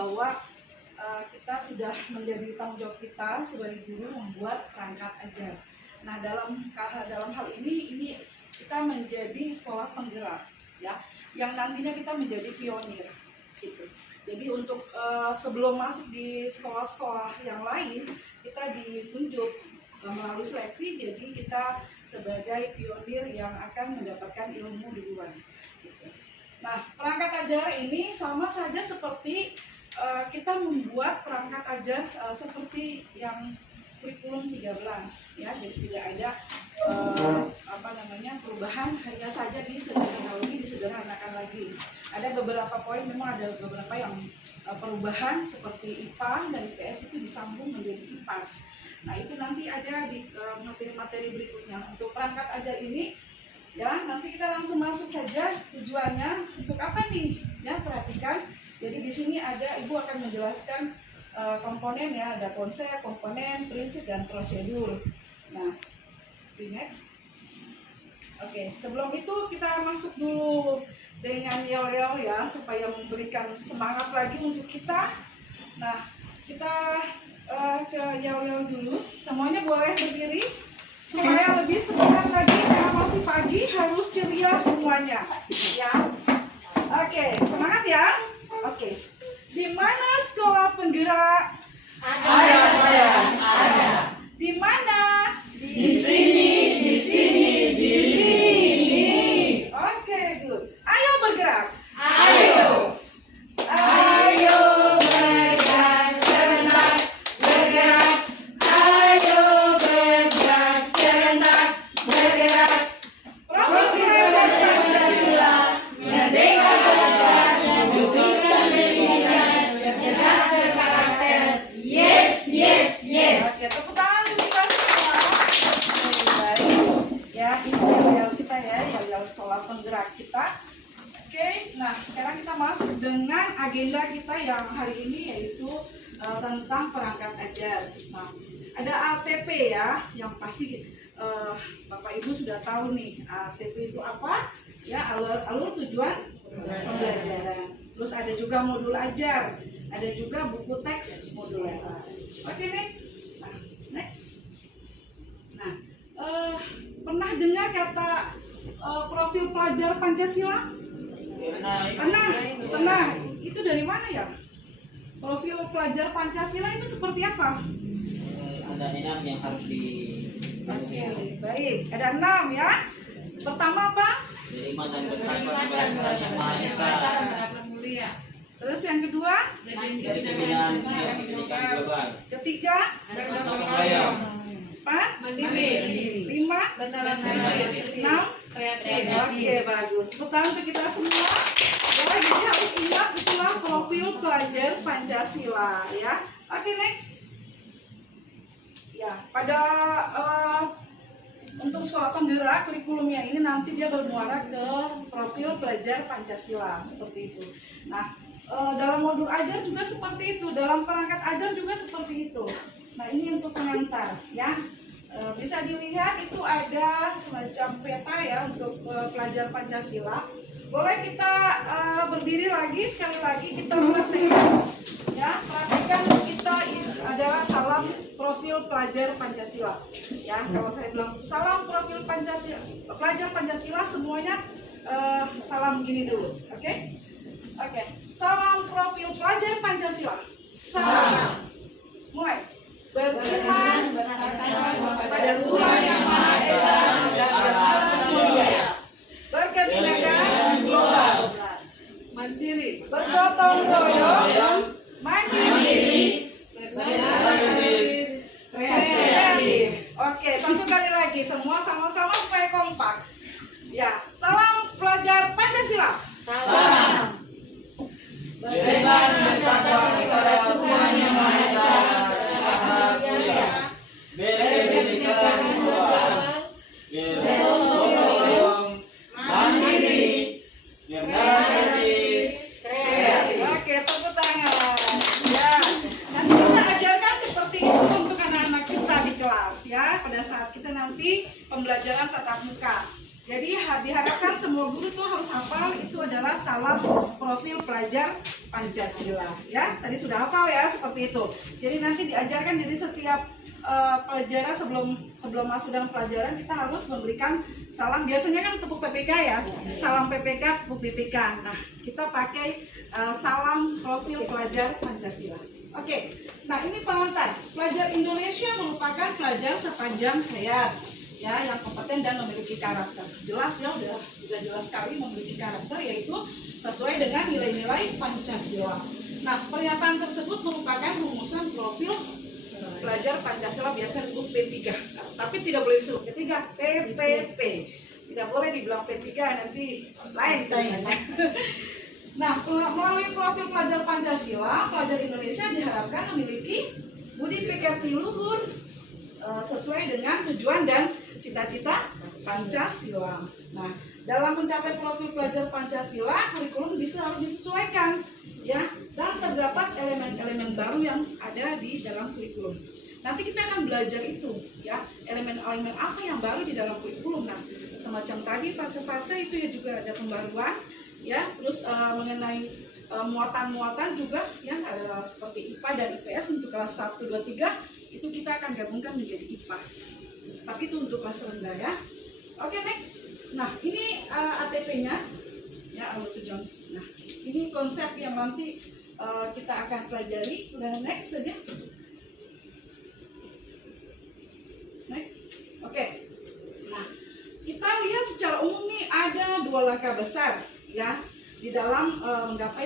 bahwa kita sudah menjadi tanggung jawab kita sebagai guru membuat perangkat ajar. Nah, dalam hal ini kita menjadi sekolah penggerak, ya, yang nantinya kita menjadi pionir, gitu. Jadi untuk sebelum masuk di sekolah-sekolah yang lain, kita ditunjuk melalui seleksi, jadi kita sebagai pionir yang akan mendapatkan ilmu di luar, gitu. Nah, perangkat ajar ini sama saja seperti kita membuat perangkat ajar seperti yang kurikulum 13, ya. Jadi tidak ada perubahan, hanya saja disederhanakan lagi. Ada beberapa poin, memang ada beberapa yang perubahan seperti IPA dan IPS itu disambung menjadi IPAS. Nah, itu nanti ada di materi-materi berikutnya. Untuk perangkat ajar ini, ya, nanti kita langsung masuk saja tujuannya untuk apa nih? Ya, perhatikan. Jadi di sini ada, Ibu akan menjelaskan komponen, ya, ada konsep, komponen, prinsip, dan prosedur. Nah, next. Oke, sebelum itu kita masuk dulu dengan yel-yel, ya, supaya memberikan semangat lagi untuk kita. Nah, kita ke yel-yel dulu. Semuanya boleh berdiri supaya lebih semangat lagi, karena masih pagi, harus ceria semuanya, ya. Oke, semangat ya. Oke. Di mana sekolah penggerak? Ada saya, ada. Di mana? Di sini, di sini, di sini. Oke, good. Ayo bergerak. Ayo. Ayo bergerak serentak, bergerak. Ayo bergerak serentak, bergerak. Profil belajar Pancasila. Merdeka belajar, mewujudkan pendidikan, cerdas berkarakter. Yes, yes, yes. Oke, tepuk tangan untuk kita semua. Oke, baik. Ya, ini yel-yel kita, ya, yel-yel sekolah penggerak kita. Oke, nah sekarang kita masuk dengan agenda kita yang hari ini, yaitu tentang perangkat ajar. Nah, ada ATP, ya, yang pasti Bapak Ibu sudah tahu nih, ATP itu apa? Ya, alur tujuan pembelajaran. Terus ada juga modul ajar, ada juga buku teks moduler. Oke, next. Nah, next. Nah, pernah dengar kata profil pelajar Pancasila? Pernah. Itu dari mana, ya? Profil pelajar Pancasila itu seperti apa? Ada 6 yang harus Oke, baik. Ada 6, ya. Pertama apa? diterima dan bertakwa kepada Tuhan Yang Maha Esa. Terus yang kedua? Kedisiplinan dan pendidikan global. Ketiga? Gotong royong. 4? Mandiri. 5? Berkolaborasi. 6? Kreatif. Oke, bagus. Tepuk tangan untuk kita semua. Ya, jadi harus ingat itulah profil pelajar Pancasila, ya. Oke, next. Ya, pada untuk sekolah penggerak kurikulumnya ini nanti dia bermuara ke profil pelajar Pancasila, seperti itu. Nah, dalam modul ajar juga seperti itu, dalam perangkat ajar juga seperti itu. Nah, ini untuk pengantar, ya. Bisa dilihat itu ada semacam peta, ya, untuk pelajar Pancasila. Boleh kita berdiri lagi, sekali lagi kita perhatikan, ya. Perhatikan kita adalah salam profil pelajar Pancasila, ya. Kalau saya bilang salam profil Pancasila, pelajar Pancasila, semuanya salam gini dulu, oke? Oke, salam profil pelajar Pancasila. Salam. Mulai. Beriman pada Tuhan Yang Maha Esa dan berharap mulia. Berkebinekaan global. Mandiri. Bergotong royong. Mandiri. Kreatif. Oke, satu kali lagi, semua sama-sama supaya kompak. Ya, salam pelajar Pancasila. Salam. Beriman dan bertakwa kepada Tuhan Yang Maha Esa dan berharap mulia. Berkebinekaan global. Gotong royong. Mandiri. Kreatif. Oke, tepuk tangan. Ya, nanti kita ajarkan seperti itu untuk anak-anak kita di kelas, ya. Pada saat kita nanti pembelajaran tatap muka. Jadi diharapkan semua guru tuh harus hafal itu adalah salam profil pelajar Pancasila. Ya, tadi sudah hafal ya seperti itu. Jadi nanti diajarkan dari setiap pelajaran sebelum masuk dalam pelajaran kita harus memberikan salam. Biasanya kan tepuk PPK ya, salam PPK, tepuk PPK. Nah, kita pakai salam profil pelajar Pancasila. Oke, nah ini pengantar. Pelajar Indonesia merupakan pelajar sepanjang hayat, ya, yang kompeten dan memiliki karakter. Jelas ya, udah jelas sekali memiliki karakter, yaitu sesuai dengan nilai-nilai Pancasila. Nah, pernyataan tersebut merupakan rumusan profil pelajar Pancasila, biasa disebut P3, tapi tidak boleh disebut P3, PPP. Tidak boleh dibilang P3, nanti lain ceritanya. Nah, melalui profil pelajar Pancasila, pelajar Indonesia diharapkan memiliki budi pekerti luhur sesuai dengan tujuan dan cita-cita Pancasila. Nah, dalam mencapai profil pelajar Pancasila, kurikulum harus disesuaikan, ya, dan terdapat elemen-elemen baru yang ada di dalam kurikulum. Nanti kita akan belajar itu, ya, elemen-elemen apa yang baru di dalam kurikulum. Nah, semacam tadi fase-fase itu ya juga ada pembaruan, ya, terus mengenai muatan-muatan juga yang ada seperti IPA dan IPS untuk kelas 1, 2, 3 itu kita akan gabungkan menjadi IPAS. Tapi itu untuk kelas rendah ya. Oke, next. Nah, ini ATP-nya ya, alur tujuan. Nah, ini konsep yang nanti kita akan pelajari. Udah next saja. Next. Oke. Nah, kita lihat secara umum nih ada 2 langkah besar ya di dalam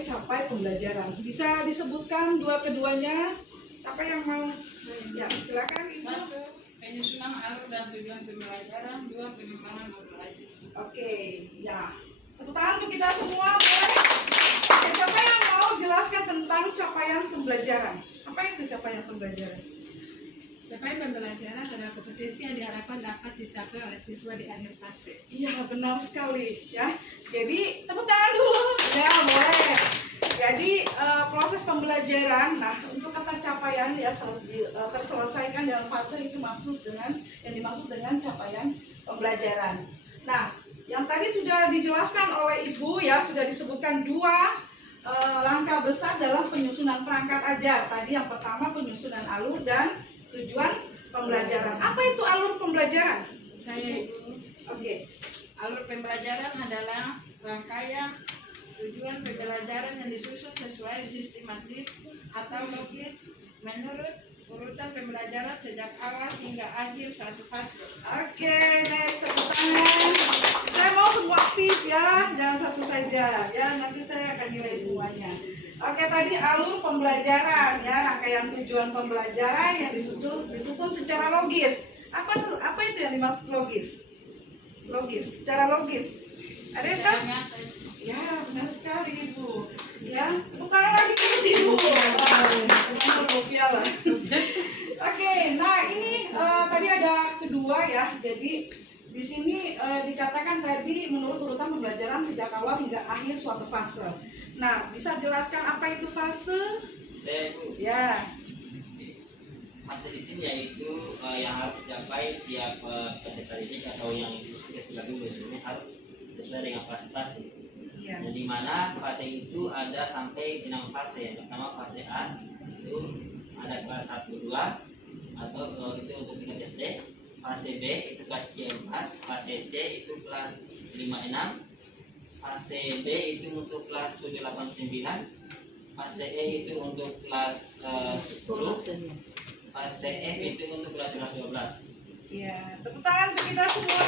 capai pembelajaran. Bisa disebutkan keduanya? Siapa yang mau? Ya, silakan Ibu. 1. Penyusunan alur dan tujuan pembelajaran. 2. Pengembangan pembelajaran. Oke, ya. Tepuk tangan untuk kita semua, boleh? Oke, siapa yang mau jelaskan tentang capaian pembelajaran? Apa itu capaian pembelajaran? Capaian pembelajaran adalah kompetensi yang diharapkan dapat dicapai oleh siswa di akhir fase. Iya, benar sekali ya. Jadi tepuk tangan dulu. Ya, boleh. Jadi proses pembelajaran, nah untuk kata capaian ya terselesaikan dalam fase itu yang dimaksud dengan capaian pembelajaran. Nah, yang tadi sudah dijelaskan oleh Ibu ya, sudah disebutkan 2 langkah besar dalam penyusunan perangkat ajar. Tadi yang pertama penyusunan alur dan tujuan pembelajaran. Apa itu alur pembelajaran? Saya Ibu. Oke. Alur pembelajaran adalah rangkaian tujuan pembelajaran yang disusun sesuai sistematis atau logis menurut urutan pembelajaran sejak awal hingga akhir suatu fase. Oke, next, tepuk tangan. Saya mau semua aktif ya, jangan satu saja ya. Nanti saya akan nilai semuanya. Oke, tadi alur pembelajaran ya, rangkaian tujuan pembelajaran yang disusun secara logis. Apa itu yang dimaksud logis? Logis, secara logis. Ada yang tahu? Ya, benar sekali Ibu. Ya, tepuk tangan lagi untuk Ibu. Lah. Oke, nah ini tadi ada kedua ya. Jadi di sini dikatakan tadi menurut urutan pembelajaran sejak awal hingga akhir suatu fase. Nah, bisa jelaskan apa itu fase? Ya. Fase di sini yaitu yang harus dicapai tiap peserta didik atau yang sudah lulus ini harus sesuai dengan fase-fase. Iya. Yang dimana fase itu ada sampai 6 fase. Yang pertama fase A itu ada kelas 1, 2 atau itu untuk tingkat SD. Fase B itu kelas C4, fase C itu kelas 5, 6, fase D itu untuk kelas 7, 8, 9, fase E itu untuk kelas 10, fase F itu untuk kelas 11, 12. Iya, tepuk tangan untuk kita semua.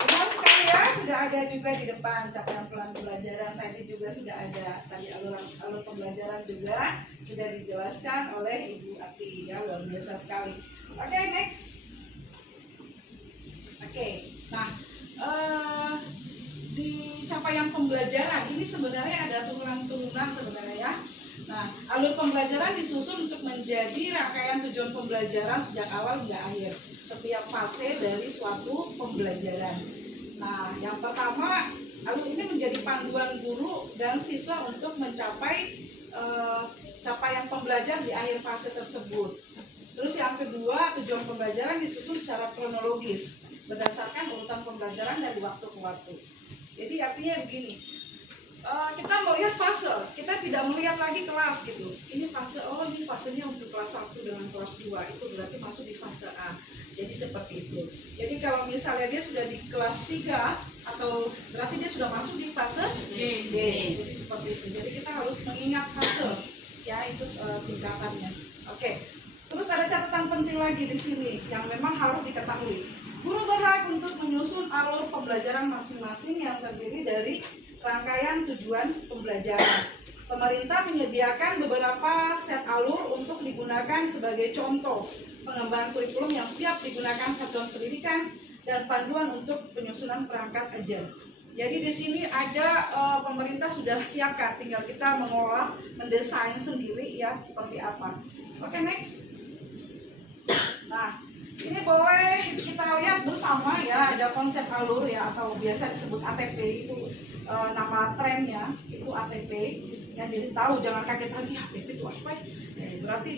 Benar sekali ya, sudah ada juga di depan capaian pelan pembelajaran. Tadi juga sudah ada, tadi alur pembelajaran juga sudah dijelaskan oleh Ibu Ati ya, luar biasa sekali. Oke, next. Oke, nah di capaian pembelajaran ini sebenarnya ada turunan-turunan sebenarnya ya. Nah, alur pembelajaran disusun untuk menjadi rangkaian tujuan pembelajaran sejak awal hingga akhir setiap fase dari suatu pembelajaran. Nah, yang pertama, alur ini menjadi panduan guru dan siswa untuk mencapai capaian pembelajaran di akhir fase tersebut. Terus yang kedua, tujuan pembelajaran disusun secara kronologis. berdasarkan urutan pembelajaran dari waktu ke waktu. Jadi artinya begini, kita melihat fase, kita tidak melihat lagi kelas gitu. Ini fase, oh ini fasenya untuk kelas 1 dengan kelas 2, itu berarti masuk di fase A. Jadi seperti itu. Jadi kalau misalnya dia sudah di kelas 3, atau berarti dia sudah masuk di fase B. Jadi seperti itu. Jadi kita harus mengingat fase, ya itu tingkatannya. Oke. Terus ada catatan penting lagi di sini yang memang harus diketahui. Guru berhak untuk menyusun alur pembelajaran masing-masing yang terdiri dari rangkaian tujuan pembelajaran. Pemerintah menyediakan beberapa set alur untuk digunakan sebagai contoh pengembangan kurikulum yang siap digunakan satuan pendidikan dan panduan untuk penyusunan perangkat ajar. Jadi di sini ada pemerintah sudah siapkan, tinggal kita mengolah, mendesain sendiri ya seperti apa. Oke, next. Nah, ini boleh kita lihat bersama ya, ada konsep alur ya, atau biasa disebut ATP, itu nama trennya itu ATP ya. Jadi tahu, jangan kaget lagi ATP itu apa ya. Berarti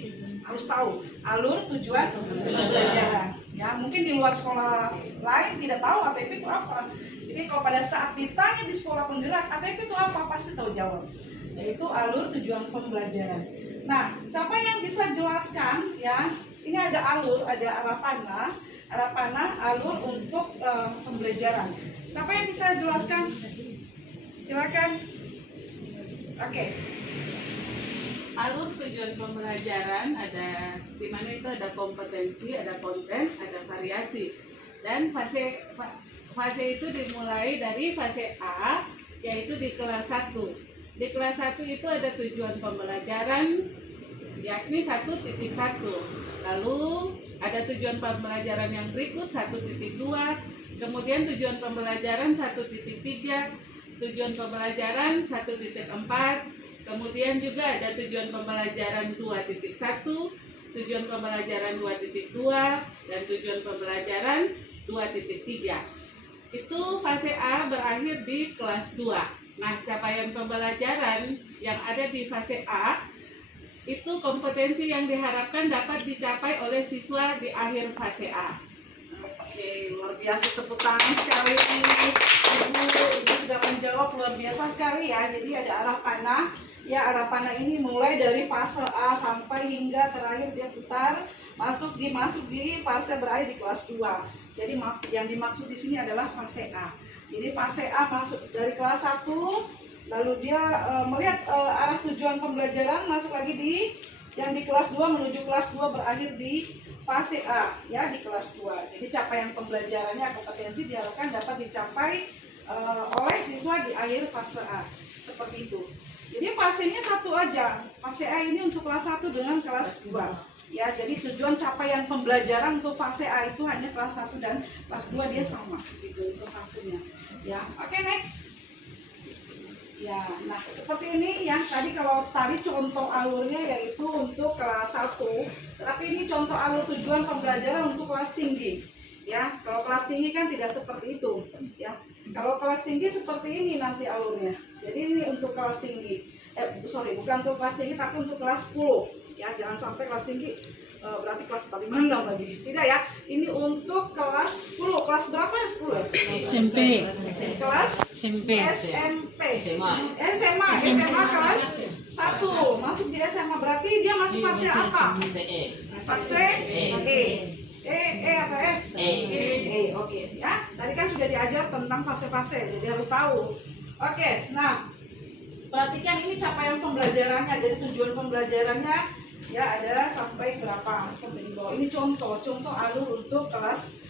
harus tahu alur tujuan pembelajaran ya. Mungkin di luar sekolah lain tidak tahu ATP itu apa. Jadi kalau pada saat ditanya di sekolah penggerak ATP itu apa, pasti tahu jawab, yaitu alur tujuan pembelajaran. Nah, siapa yang bisa jelaskan ya? Ini ada alur, ada arah panah, alur untuk pembelajaran. Siapa yang bisa jelaskan? Silakan. Oke. Alur tujuan pembelajaran ada di mana itu ada kompetensi, ada konten, ada variasi. Dan fase itu dimulai dari fase A, yaitu di kelas 1. Di kelas 1 itu ada tujuan pembelajaran yakni 1.1. Lalu ada tujuan pembelajaran yang berikut 1.2, kemudian tujuan pembelajaran 1.3, tujuan pembelajaran 1.4, kemudian juga ada tujuan pembelajaran 2.1, tujuan pembelajaran 2.2, dan tujuan pembelajaran 2.3. Itu fase A berakhir di kelas 2. Nah, capaian pembelajaran yang ada di fase A itu kompetensi yang diharapkan dapat dicapai oleh siswa di akhir fase A. Oke, luar biasa, tepuk tangan sekali. Ibu sudah menjawab luar biasa sekali ya. Jadi ada arah panah. Ya, arah panah ini mulai dari fase A sampai hingga terakhir dia putar masuk di fase berakhir di kelas 2. Jadi yang dimaksud di sini adalah fase A. Jadi fase A masuk dari kelas 1, lalu dia melihat arah tujuan pembelajaran, masuk lagi yang di kelas 2 menuju kelas 2 berakhir di fase A ya, di kelas 2. Jadi capaian pembelajarannya, kompetensi diharapkan dapat dicapai oleh siswa di akhir fase A. Seperti itu. Jadi fasenya satu aja. Fase A ini untuk kelas 1 dengan kelas 2. Ya, jadi tujuan capaian pembelajaran untuk fase A itu hanya kelas 1 dan kelas 2 dia sama gitu untuk fasenya. Ya, oke, next. Ya, nah seperti ini ya. Kalau tadi contoh alurnya yaitu untuk kelas 1, tetapi ini contoh alur tujuan pembelajaran untuk kelas tinggi. Ya, kalau kelas tinggi kan tidak seperti itu. Ya, kalau kelas tinggi seperti ini nanti alurnya. Jadi ini untuk kelas tinggi. Bukan untuk kelas tinggi, tapi untuk kelas 10. Ya, jangan sampai kelas tinggi berarti kelas 45 lagi. Tidak ya. Ini untuk kelas 10. Kelas berapa ya? 10 ya? SMP. Kelas SMP. SMP. SMA kelas 1. Masuk di SMA berarti dia masuk fase apa? Fase E. Fase E atau F? E. Oke ya. Tadi kan sudah diajar tentang fase-fase, jadi harus tahu. Oke, nah perhatikan ini capaian pembelajarannya. Jadi tujuan pembelajarannya ya adalah sampai berapa, sampai di bawah. Ini contoh alur untuk kelas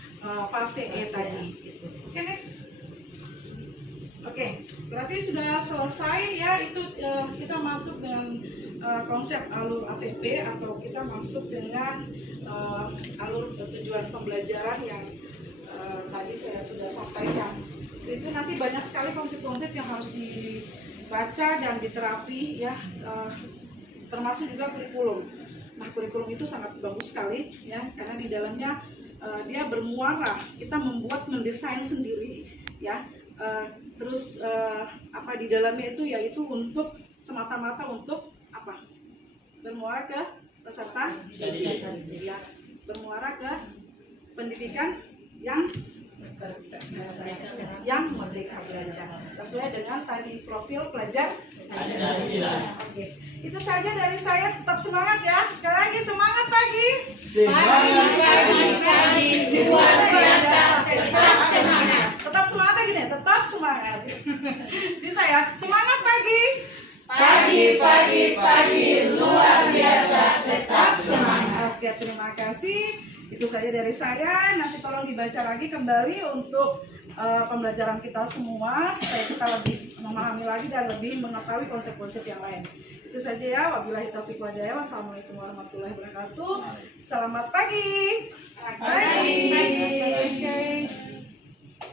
fase E tadi gitu. Oke, next. Oke, berarti sudah selesai ya. Itu kita masuk dengan konsep alur ATP, atau kita masuk dengan alur tujuan pembelajaran yang tadi saya sudah sampaikan. Itu nanti banyak sekali konsep-konsep yang harus dibaca dan diterapi ya, termasuk juga kurikulum. Nah, kurikulum itu sangat bagus sekali ya, karena di dalamnya dia bermuara, kita mendesain sendiri ya. Terus apa di dalamnya itu yaitu untuk semata-mata untuk apa? Bermuara ke peserta ya, bermuara ke pendidikan yang belajar sesuai dengan tadi profil pelajar Pancasila. Oke, itu saja dari saya. Tetap semangat ya. Sekali lagi semangat pagi. Pagi, luar biasa, tetap semangat. Tetap semangat lagi nih. Tetap semangat. Bisa ya. Semangat pagi. Pagi, luar biasa, tetap semangat. Oke, terima kasih. Itu saja dari saya. Nanti tolong dibaca lagi kembali untuk pembelajaran kita semua supaya kita lebih memahami lagi dan lebih mengetahui konsep-konsep yang lain. Itu saja ya. Wabillahi taufiq wal hidayah. Wassalamualaikum warahmatullahi wabarakatuh. Selamat pagi. Pagi. Oke.